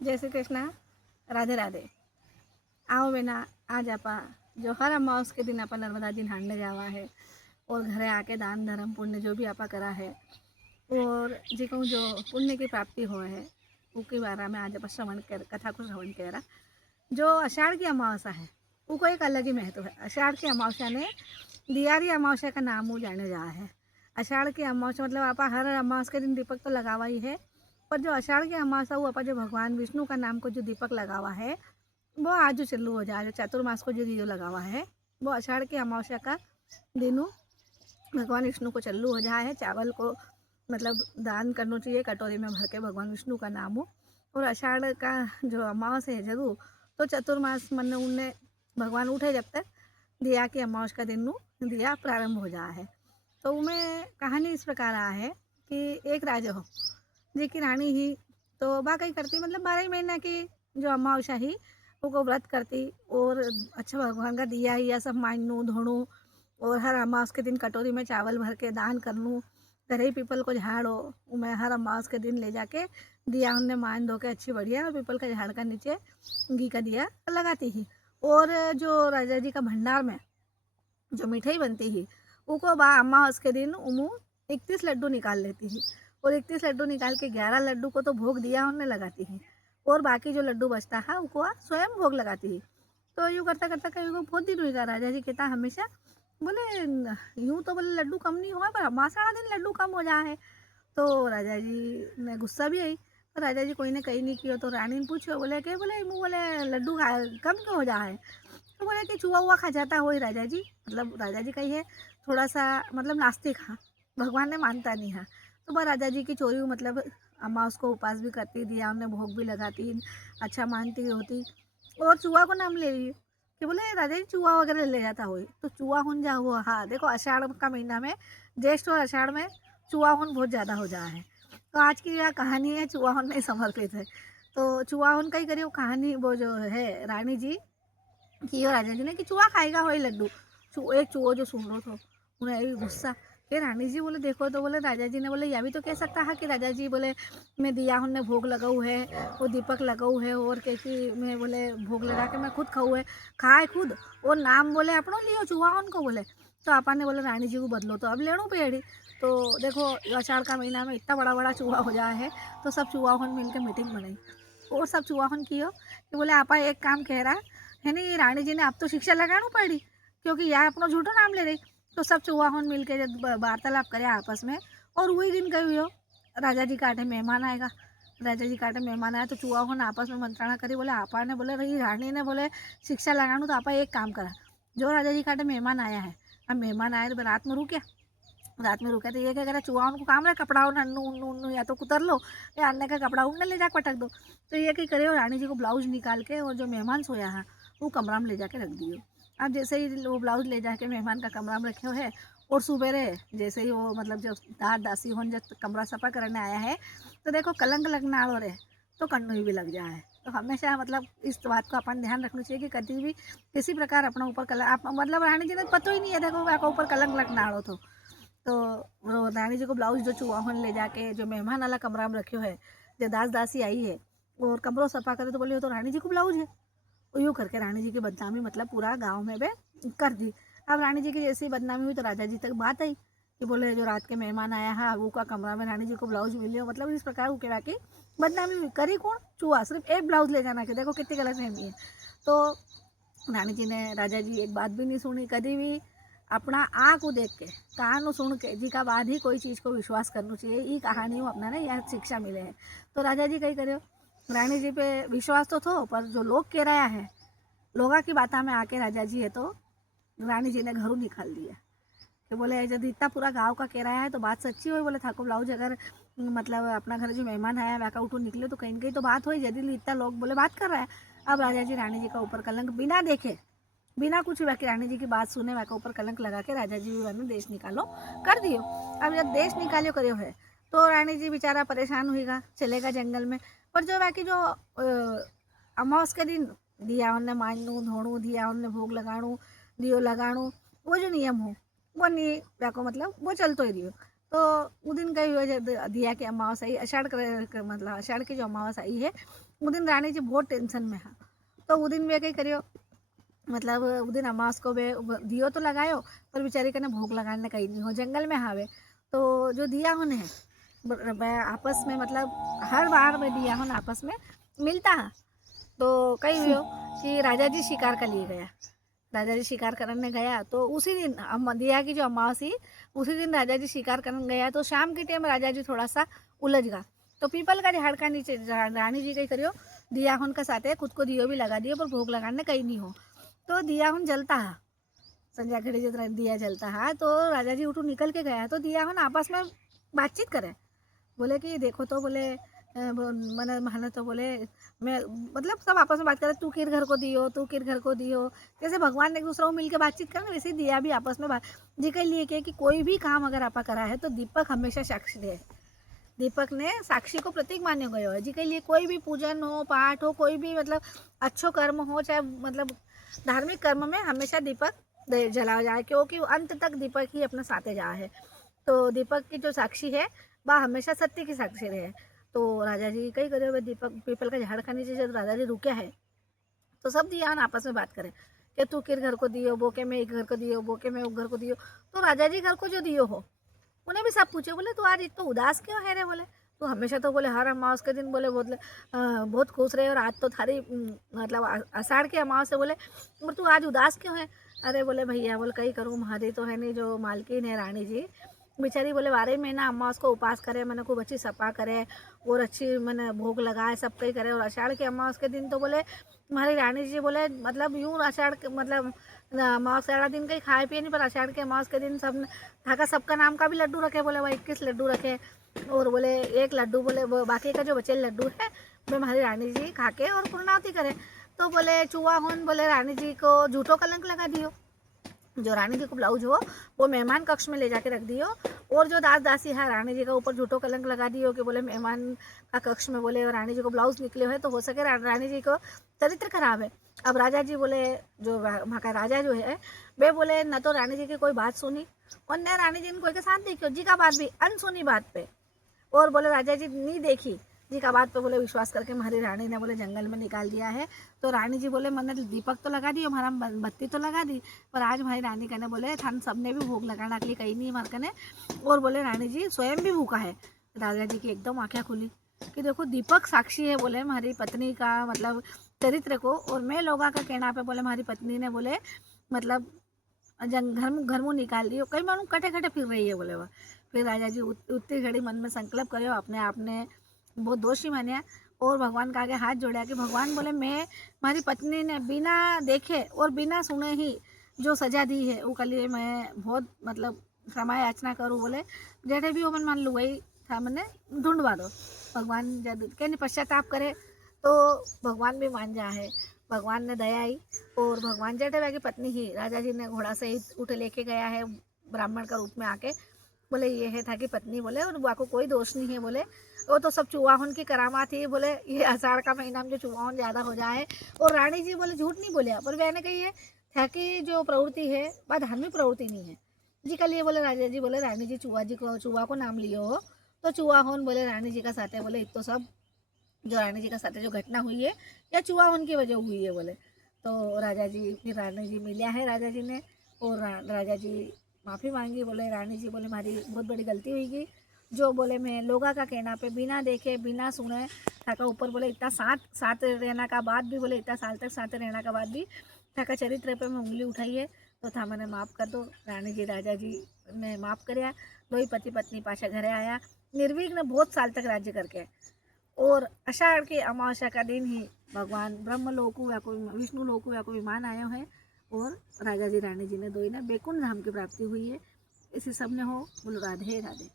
जय श्री कृष्णा। राधे राधे। आओ बेना, आज आपा जो हर अमावस के दिन आपा नर्मदा जी नहाने जावा है और घरे आके दान धर्म पुण्य जो भी आपा करा है और जी कहूँ जो पुण्य की प्राप्ति हो है उसके बारे में आज आप श्रवण कर कथा को श्रवण करा। जो आषाढ़ की अमावस्या है वो एक अलग ही महत्व है। आषाढ़ की अमावस्या ने दियारी अमावस्या का नाम वो जाने जा है। आषाढ़ की अमावस्या मतलब आपा हर अमावस के दिन दीपक तो लगावा ही है, पर जो आषाढ़ की अमावस्या वो आपा जो भगवान विष्णु का नाम को जो दीपक लगावा है वो आज जो चालू हो जाए। चातुर्मास को जो दियो लगावा है वो आषाढ़ की अमावस्या का दिनों भगवान विष्णु को चालू हो जाए है। चावल को मतलब दान करना चाहिए कटोरी में भर के भगवान विष्णु का नाम हो। और आषाढ़ का जो अमावस्या है जरूर तो चतुर्मास मन उनने भगवान उठे जब तक दिया की अमावस का दिन दिया प्रारंभ हो जाए है। तो उनमें कहानी इस प्रकार आ है कि एक राजा हो जी की रानी ही तो बाकी करती मतलब 12 महीना की जो अमावस्या ही वो व्रत करती और अच्छा भगवान का दिया ही या सब मानू धोनू और हर अमावस के दिन कटोरी में चावल भर के दान कर लूँ। घर पीपल को झाड़ हो मैं हर अमावस के दिन ले जाके दिया उनने मान धो के अच्छी बढ़िया और पीपल का झाड़ का नीचे घी का दिया लगाती ही। और जो राजा जी का भंडार में जो मिठाई बनती ही उसको अमावस के दिन उमू 31 लड्डू निकाल लेती ही और 31 लड्डू निकाल के 11 लड्डू को तो भोग दिया उनने लगाती ही और बाकी जो लड्डू बचता है उसको स्वयं भोग लगाती ही। तो यूँ करता करता कहीं को बहुत दिन हुई राजा जी कहता हमेशा बोले यूँ तो बोले लड्डू कम नहीं हुआ पर अमावस वाला दिन लड्डू कम हो जाए है। तो राजा जी ने गुस्सा भी आई। तो राजा जी कोई ने कही नहीं किया तो रानी ने पूछो बोले कि बोले मुँह बोले लड्डू कम क्यों हो जाए। तो बोले कि चूहा हुआ खा जाता हो राजा जी। मतलब राजा जी कही है थोड़ा सा मतलब नास्तिक हाँ, भगवान ने मानता नहीं है। तो वह राजा जी की चोरी मतलब अम्मा उसको उपास भी करती दिया उन्हें भोग भी लगाती अच्छा मानती होती और चूहा को नाम ले रही कि बोले राजा जी चूहा वगैरह ले जाता हो तो चूहा हुन जा हुआ। हाँ देखो आषाढ़ का महीना में ज्येष्ठ और आषाढ़ में चूहा हुन बहुत ज़्यादा हो जाए है। तो आज की यह कहानी है चूहा हुन में समर्पित है। तो चूहा हुन का ही करिए कहानी वो जो है रानी जी की और राजा जी ने कि चूहा खाएगा वही लड्डू। एक चूहो जो सुन लो तो उन्हें यही गुस्सा कि रानी जी बोले देखो तो बोले राजा जी ने बोले यह भी तो कह सकता है कि राजा जी बोले मैं दिया हमने भोग लगाऊ है वो दीपक लगाऊ है और कैसी मैं बोले भोग लगा के मैं खुद खाऊ है खाए खुद और नाम बोले अपनों लियो चूहा उनको बोले। तो आपा ने बोले रानी जी को बदलो तो अब लेनो पेड़ी। तो देखो आषाढ़ का महीना में इतना बड़ा बड़ा चूहा हो जाए है तो सब चूहान मिल के मीटिंग बनाई और सब चूहान की हो कि बोले आपा एक काम कह रहा है नहीं रानी जी ने अब तो शिक्षा लगानी पड़ी क्योंकि यह अपना झूठो नाम ले रही। तो सब चूहान मिल के जब वार्तालाप करे आपस में और वही दिन कही हो राजा जी काटे मेहमान आएगा। राजा जी काटे मेहमान आया तो चूहान आपस में मंत्रणा करी बोले आपा ने बोले रही रानी ने बोले शिक्षा लगानू तो आपा एक काम करा जो राजा जी काटे मेहमान आया है अब मेहमान आए तो रात में रुके रात में रुके तो ये क्या करे चूहा उनको काम रहे कपड़ा उन्नू उन्नू उन्नू या तो कुतर लो या अन्य का कपड़ा उन्ने ले जा पटक दो। तो ये क्या करे रानी जी को ब्लाउज निकाल के और जो मेहमान सोया है वो कमरा में ले जाके रख दियो। अब जैसे ही वो ब्लाउज ले जाके मेहमान का कमरा में रखे है और सुबेरे जैसे ही वो मतलब जब दास दासी होन जब कमरा सफा करने आया है तो देखो कलंक लगना और है तो कन्नू भी लग जाए है। तो हमेशा मतलब इस बात को अपन ध्यान रखना चाहिए कि कभी भी किसी प्रकार अपना ऊपर कलंक आप मतलब रानी जी ने पता ही नहीं है देखो आपका ऊपर कलंक लगना हो तो रानी जी को ब्लाउज जो चूहान ले जाके जो मेहमान वाला कमरा में रखे है जो दास दासी आई है और कमरों सफा करे तो बोले तो रानी जी को ब्लाउज है। यूँ करके रानी जी की बदनामी मतलब पूरा गांव में बे कर दी। अब रानी जी की जैसी बदनामी हुई तो राजा जी तक बात आई कि बोले जो रात के मेहमान आया है वो का कमरा में रानी जी को ब्लाउज मिले मतलब इस प्रकार वो कह की बदनामी हुई करी कौन चूहा सिर्फ एक ब्लाउज ले जाना के देखो कितनी गलत फहमी है। तो रानी जी ने राजा जी एक बात भी नहीं सुनी कभी भी अपना आँख को देख के कान सुन के जी का बाद ही कोई चीज़ को विश्वास करना चाहिए। ये कहानी अपना ने यहाँ शिक्षा मिले है। तो राजा जी कही करे रानी जी पे विश्वास तो थो पर जो लोग कह रहा है लोगा की बात में आके राजा जी है तो रानी जी ने घरों निकाल दिया कि बोले जब इतना पूरा गांव का कह रहा है तो बात सच्ची हो। बोले ठाकुर ब्लाउज अगर मतलब अपना घर जो मेहमान आया वैका उठो निकले तो कहीं न कहीं तो बात हो यदि इतना लोग बोले बात कर रहा है। अब राजा जी रानी जी का ऊपर कलंक बिना देखे बिना कुछ वैके रानी जी की बात सुने वैका ऊपर कलंक लगा के राजा जी ने देश निकालो कर दियो। अब जब देश निकालो करियो है तो रानी जी बेचारा परेशान हुईगा चलेगा जंगल में। पर जो वैकी जो अमावस के दिन दिया उनने मानू धोणू दिया उनने भोग लगाणू दियो लगाणू वो जो नियम हो वो नहीं को मतलब वो चलते ही रहियो। तो वो दिन कई वजह दिया कि अमावस आई आषाढ़ मतलब आषाढ़ की जो अमावस आई है वो दिन रानी जी बहुत टेंशन में है। तो वो दिन वे कई करियो मतलब वो दिन अमावस को वे दियो तो लगायो पर बेचारी कने भोग लगाने कहीं नहीं हो जंगल में हावे। तो जो दिया होने है आपस में मतलब हर बार में दिया होने आपस में मिलता है। तो कई हुई कि राजा जी शिकार कर लिए गया। राजा जी शिकार करने गया तो उसी दिन दिया की जो अमावस थी उसी दिन राजा जी शिकार करने गया। तो शाम के टाइम राजा जी थोड़ा सा उलझ गया। तो पीपल का झाड़ का नीचे रानी जी कही करियो दिया हुन का साथ है खुद को दियो भी लगा दियो पर भोग लगाने कहीं नहीं हो। तो दिया हुन जलता है संध्या घड़ी जो दिया जलता है तो राजा जी उठू निकल के गया। तो दिया हुन आपस में बातचीत करे बोले कि देखो तो बोले मैंने माने तो बोले मैं मतलब सब आपस में बात करे तू किर घर को दियो तू किर घर को दियो। जैसे भगवान एक दूसरे को मिलकर बातचीत करे वैसे ही दिया भी आपस में बात जी के लिए कि कोई भी काम अगर आपा करा है तो दीपक हमेशा साक्षी है। दीपक ने साक्षी को प्रतीक मान्य गयो है जी के लिए कोई भी पूजन हो पाठ हो कोई भी मतलब अच्छो कर्म हो चाहे मतलब धार्मिक कर्म में हमेशा दीपक जलाया जाए क्योंकि अंत तक दीपक ही अपने साथे जा है। तो दीपक की जो साक्षी है वह हमेशा सत्य की साक्षी रहे। तो राजा जी कई करे हुए दीपक पीपल का झाड़ खाने से जब राजा जी रुके है तो सब दिया आपस में बात करें कि तू किर घर को दियो बोके में एक घर को दियो बोके में एक घर को दियो। तो राजा जी घर को जो दियो हो उन्हें भी सब पूछे बोले तू आज इतना उदास क्यों है रे बोले तो हमेशा तो बोले हर अमावस के दिन बोले बहुत खुश रहे और आज तो थारी मतलब आषाढ़ के अमावस से बोले और तू आज उदास क्यों है। अरे बोले भैया बोले कहीं करूँ महादेव तो है नहीं जो मालकिन है रानी जी बेचारी बोले 12 महीना अम्मा उसको उपास करे मैंने खूब अच्छी सपा करे और अच्छी मैंने भोग लगाए सब कहीं करे और आषाढ़ के अमावस के दिन तो बोले हमारी रानी जी बोले मतलब यूँ आषाढ़ के मतलब अमावस सारा दिन कहीं खाए पिए नहीं पर आषाढ़ के अमावस के दिन सब धागा सबका नाम का भी लड्डू रखे बोले वह 21 लड्डू रखे और बोले एक लड्डू बोले वो बाकी का जो बचे लड्डू है वो हमारी रानी जी खा के और पूर्णावती करे। तो बोले चूहा होन बोले रानी जी को झूठो कलंक लगा दियो जो रानी जी को ब्लाउज हो वो मेहमान कक्ष में ले जाके रख दियो और जो दास दासी है रानी जी का ऊपर झूठो कलंक लगा दियो कि बोले मेहमान का कक्ष में बोले रानी जी को ब्लाउज निकले हुए तो हो सके रानी जी को चरित्र खराब है। अब राजा जी बोले जो वहाँ का राजा जो है वे बोले न तो रानी जी की कोई बात सुनी और न रानी जी ने कोई के साथ देखी जी का बात भी अनसुनी बात पे और बोले राजा जी नहीं देखी जी का बात पे बोले विश्वास करके हमारी रानी ने बोले जंगल में निकाल दिया है। तो रानी जी बोले मैंने दीपक तो लगा दी हमारा बत्ती तो लगा दी पर आज हमारी रानी कहने बोले थान सब ने भी भोग लगाने के लिए कहीं नहीं हमारे कने और बोले रानी जी स्वयं भी भूखा है। राजा जी की एकदम आँखें खुली कि देखो दीपक साक्षी है बोले हमारी पत्नी का मतलब चरित्र को और मैं लोगों का कहना पे बोले हमारी पत्नी ने बोले मतलब घर मुँह निकाल दियो कई मालूम कटे कटे फिर रही है बोले वह। फिर राजा जी उतनी घड़ी मन में संकल्प करो अपने आप ने बहुत दोषी मानिया और भगवान का आगे हाथ जोड़ा कि भगवान बोले मैं हमारी पत्नी ने बिना देखे और बिना सुने ही जो सजा दी है वो के लिए मैं बहुत मतलब क्षमा याचना करूँ बोले जेठे भी वो मन मान लूँ वही था मैंने ढूंढवा दो। भगवान जब कहने पश्चाताप करे तो भगवान भी मान जा है। भगवान ने दया आई और भगवान जेठे की पत्नी ही राजा जी ने घोड़ा से ही उठे लेके गया है ब्राह्मण का रूप में आके बोले ये है था कि पत्नी बोले और बुआ को कोई दोष नहीं है बोले वो तो सब चूहान की करामात थी बोले ये आषाढ़ का महीना में जो चूहान ज़्यादा हो जाए और रानी जी बोले झूठ नहीं बोले पर मैंने कही है था कि जो प्रवृत्ति है वह धार्मिक प्रवृत्ति नहीं है जी का लिए बोले राजा जी बोले रानी जी चूहा को नाम लियो हो तो चूहान बोले रानी जी का साथ है बोले तो सब जो रानी जी का साथ जो घटना हुई है या चूहान की वजह हुई है बोले। तो राजा जी फिर रानी जी मिलिया है राजा जी ने और राजा जी माफ़ी मांगी बोले रानी जी बोले हमारी बहुत बड़ी गलती हुई जो बोले मैं लोगों का कहना पे बिना देखे बिना सुने थाका ऊपर बोले इतना साथ रहने का बाद भी बोले इतना साल तक साथ रहने का बाद भी थाका चरित्र पे मैं उंगली उठाई है तो था मैंने माफ़ कर दो। रानी जी राजा जी ने माफ़ कराया दो ही पति पत्नी पाशा घरे आया निर्विघ्न बहुत साल तक राज्य करके और आषाढ़ के अमावस्या का दिन ही भगवान ब्रह्म लोकु या कोई विष्णु लोकु या कोई विमान आया है और राजा जी रानी जी ने दो ही ने बैकुंठ धाम की प्राप्ति हुई है। इसी सब ने हो बोलो राधे राधे।